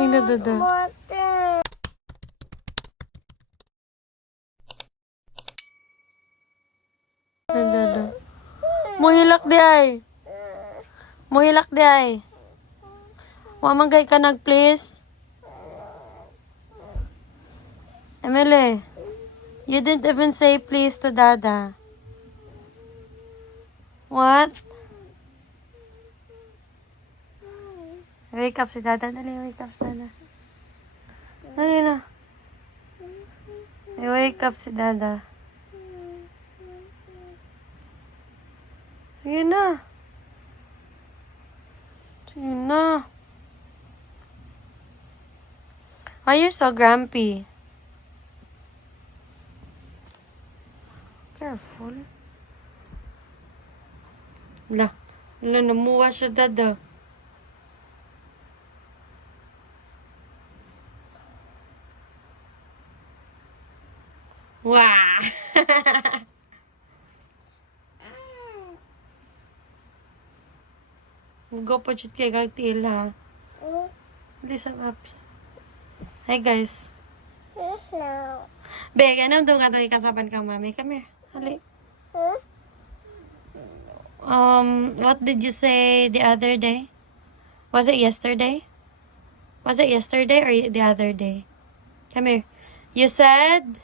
Ay na, dada. Ay, dada. Muhilak di ay. Muhilak di ay. Wamagay ka nag, please. Emily, you didn't even say please to Dada. What? Wake up si Dada. Dali, wake up si Dada. Dali na. Wake up si Dada. Sige na. Sige na. Why you're so grumpy? Careful. Wala, namuwa siya, Dada. Wow! Go po chut kay kagtil, ha? Lisa up. Hi, guys. No. Be, ganun doon ka kasaban ka, mami. Come here. Hali. What did you say the other day? Was it yesterday? Was it yesterday or the other day? Come here. You said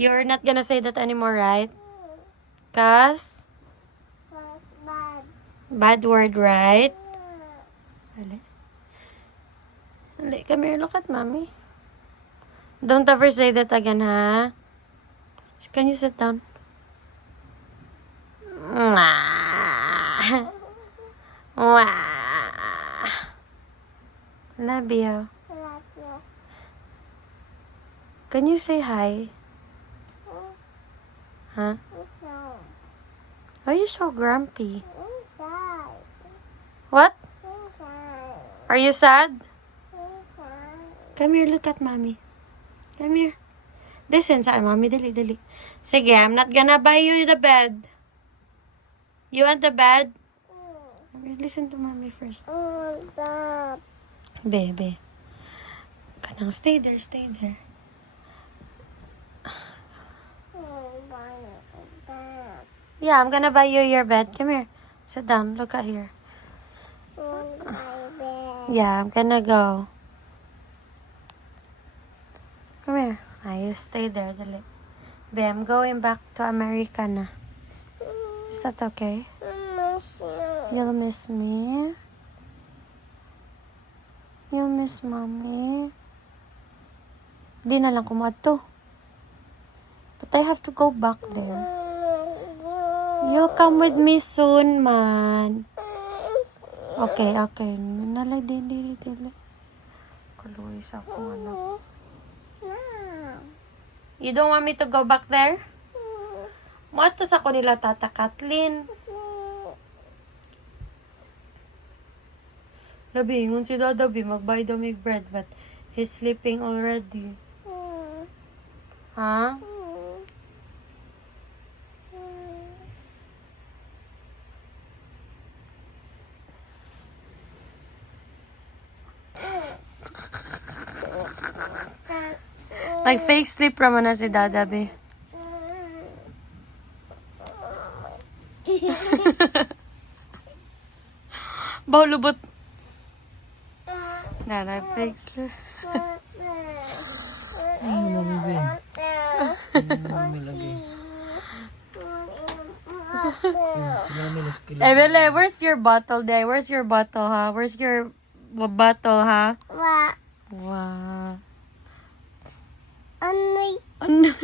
you're not gonna say that anymore, right? Cause That's bad. bad word, right? Hali. Hali, come here. Look at mommy. Don't ever say that again, ha? Can you sit down? Mwah. Mwah. Love you. Love you. Can you say hi? Huh? No. Why are you so grumpy? Inside. What? Inside. Are you sad? Inside. Come here, look at mommy. Come here. Listen sa mommy, dali, dali. Sige, I'm not gonna buy you the bed. You want the bed? Listen to mommy first. Dad. Bebe. Kanang stay there, stay there. Dad. Yeah, I'm gonna buy you your bed. Come here. Sit down. Look at here. Yeah, I'm gonna go. Come here. You stay there, dali. Be, I'm going back to America na. Is that okay? You'll miss me? You'll miss mommy? Di na lang kumadto. But I have to go back there. You'll come with me soon, man. Okay, okay. Nalay, dili. Kaluwi sa ako, anak. You don't want me to go back there? Mato sa ko nila, Tata Kathleen. Labi, ngun si Dada, mag-buy daw mig bread, but he's sleeping already. Ha? Nag-fake sleep naman na si Dada, be. Baulubot. Na, nag-fake sleep. Bele, where's your bottle there? Where's your bottle, ha? Where's your bottle, ha? What? Wow. Ano? Ano?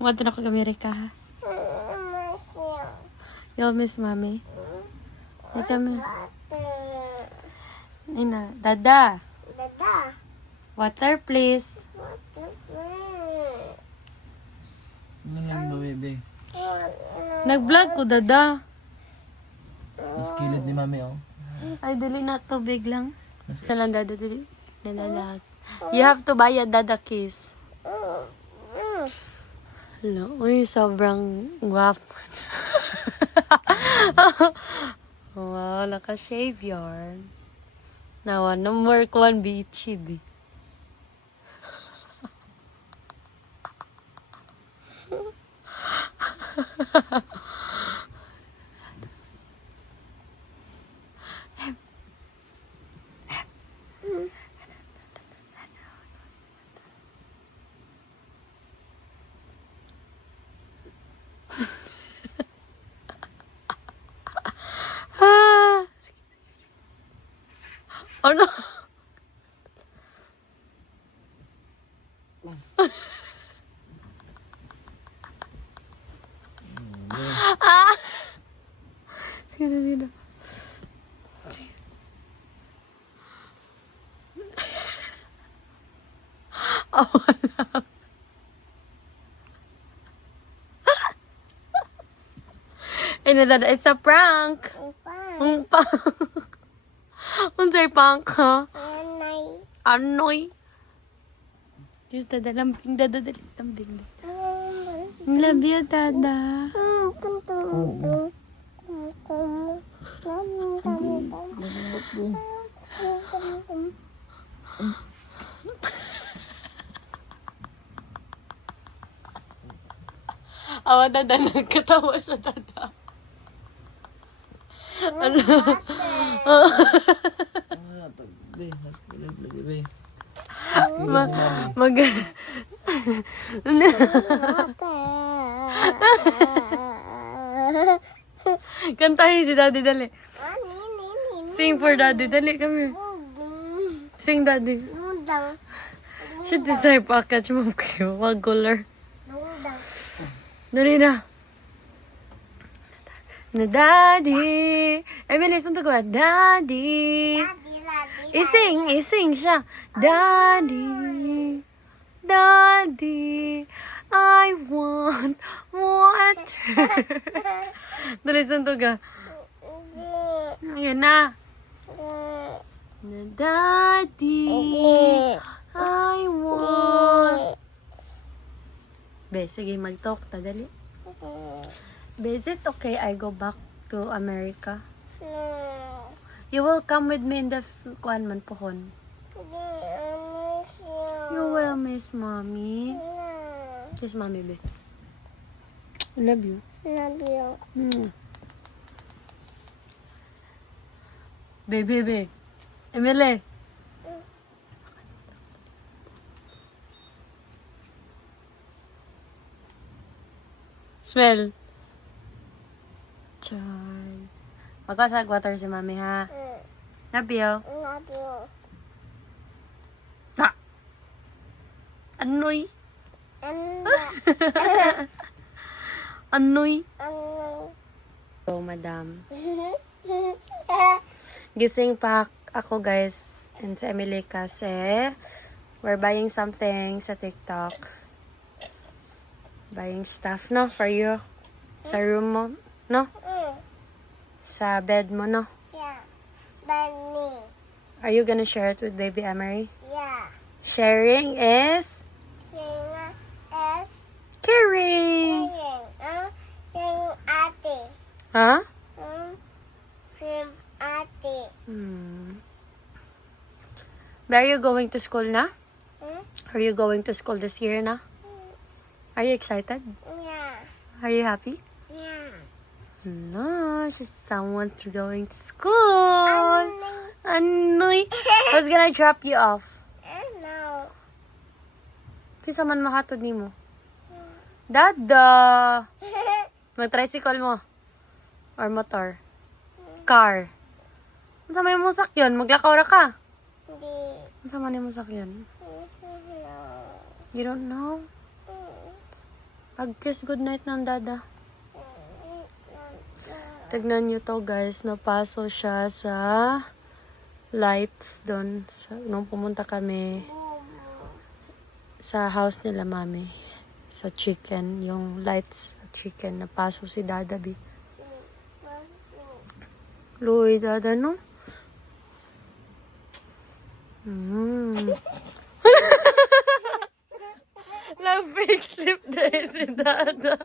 Umato na ko Amerika, ha? You'll miss mommy? Ito mo. Ina, Dada. Dada. Water, please. Ano lang ba, bebe? Nag-vlog ko, Dada. Mas kilid ni mami, oh. Ay, dali na. Tubig lang. Nalang, Dada, dali. Dada. You have to buy a Dada kiss. Hello. Uy, sobrang guwapo. Wow, naka-shave yarn. Nawa, no more kwan beachy, di. Ah! Oh no! Ah! Sino? Oh, wala. It's a prank. Upa. Pa. Unsay prank ha? Anay. Anoy. Just dada lambing, dada dali lambing. Love you, dada. Awa, dada, nagkatawa sa dada. Ano? Be, haskilid lagi, be. Mag... Kantahin si daddy, dali. Sing for daddy, dali, come here. Sing daddy. Shit, this ay package mo kayo. Wag color. Dali na. Na daddy. Ay, bilis nung tagawa. Daddy. Ising siya. Daddy. Daddy. I want water. Dali nung taga. Ayan na. Na daddy. I want. Be, sige, mag-talk ta. Dali. Be, is it okay I go back to America? You will come with me in the kuan man pohon. You will miss mommy. Kiss mommy, be. I love you. Love you. Be. Emily. Smell. Char. Magkasag water si mami, ha? Love you. Love you. Ah. Anoy. Anoy. So, madam. Gising pa ako, guys. And sa Emily kasi we're buying something sa TikTok. Buying stuff, no? For you. Sa room mo, no? Sa bed mo, no? Yeah. Bunny. Are you gonna share it with baby Emery? Yeah. Sharing is Sing S. caring. Sing ate. Huh? Sing ate. But are you going to school na? Hmm? Are you going to school this year na? Are you excited? Yeah. Are you happy? Yeah. No, someone's going to school. Anoy. Who's gonna drop you off? No. Kisa man mahatod ni mo. Dada. Mag-tricycle mo. Or motor. Car. Ano sa may mo sakyan? Maglakaw ra ka. Hindi. Ano sa man mo sakyan? No. You don't know? Pag-kiss goodnight ng dada. Tignan nyo to, guys. Napaso siya sa lights doon. Nung pumunta kami sa house nila, mami. Sa chicken. Yung lights sa chicken. Napaso si dada, bi. Loy, dada, no? Na-fake sleep dahil si dada.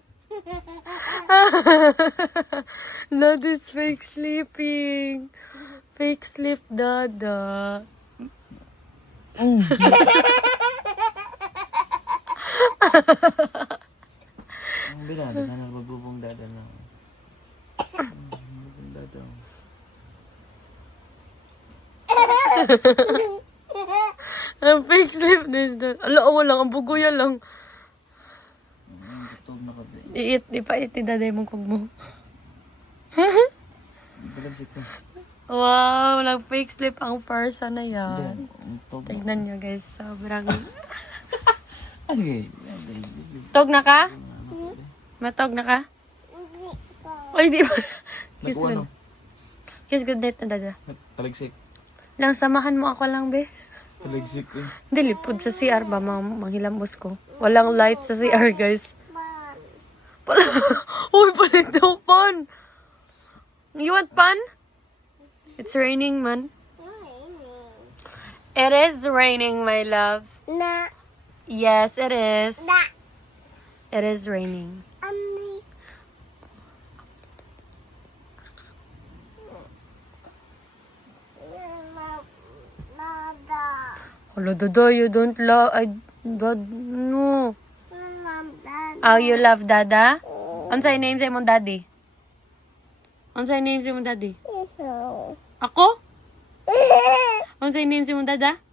Dad is fake sleeping. Fake sleep, Dada. Ang birada na magbubong dada na. Magbubong dada. Ang fake sleep this dad. Ala, awa lang. Ang buguya lang. Tutog na ka, be. Ipait ni Daday mong kog mo. Balagsik ko. Wow, nag-fake sleep ang person na yan. Ang tog. Tignan nyo guys, sobrang... Ano eh? Tog na ka? Matog na ka? Hindi ko. Ay, di ba? Kiss Nagkuha no? good. Kiss good night na Dada. Talagsik. Lang, samahan mo ako lang, be. Talagsik eh. Hindi, lipod sa CR ba, manghilamos ko. Walang light sa CR, guys. Man. Uy, palit daw pan. You want pan? It's raining, man. It is raining, my love. Na. Yes, it is. Na. It is raining. Ani. Nada. Hello, Dada, you don't love... no. Nada. Oh, you love Dada? Unsay name sa imong daddy? Unsay name sa imong daddy? No. Ako? Unsay name sa imong dada?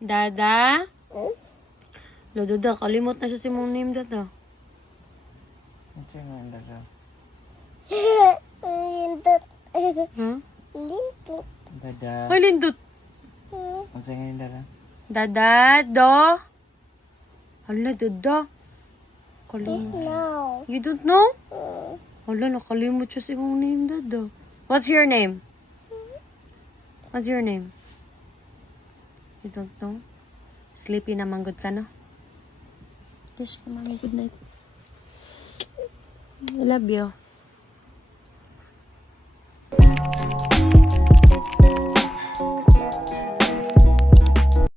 Dada? Lo, Dada, kalimot na siya sa imong name, Dada. Ang siya nga ang dada. Lindot. Huh? Lindot. Dada. Ay, lindot. Ang siya nga ang dada. Dada, do? Hala, Dada. Kalimot. No. You don't know? Hala, nakalimot siya sa imong name, Dada. What's your name? What's your name? You don't know? Sleepy naman good ka, no? Kiss for mommy. Good night. I love you.